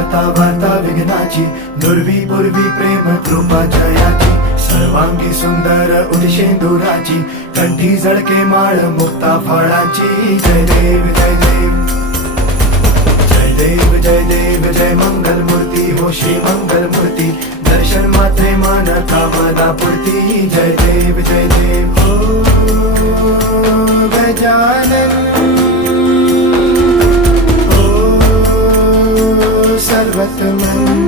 वार्ता वार्ता विघ्नाची, नुरवी पूर्वी प्रेम कृपा जयाची, सर्वांगी सुंदर उदिशेंदुराची, कंठी झळके माळ मुक्ता फळाची. जय देव जय देव जय देव जय देव जय मंगल मूर्ती हो श्री मंगल मूर्ती, दर्शन मात्रे मान कामना पूर्ती. जय देव जय देव हो गजानन हो सर्वतमन.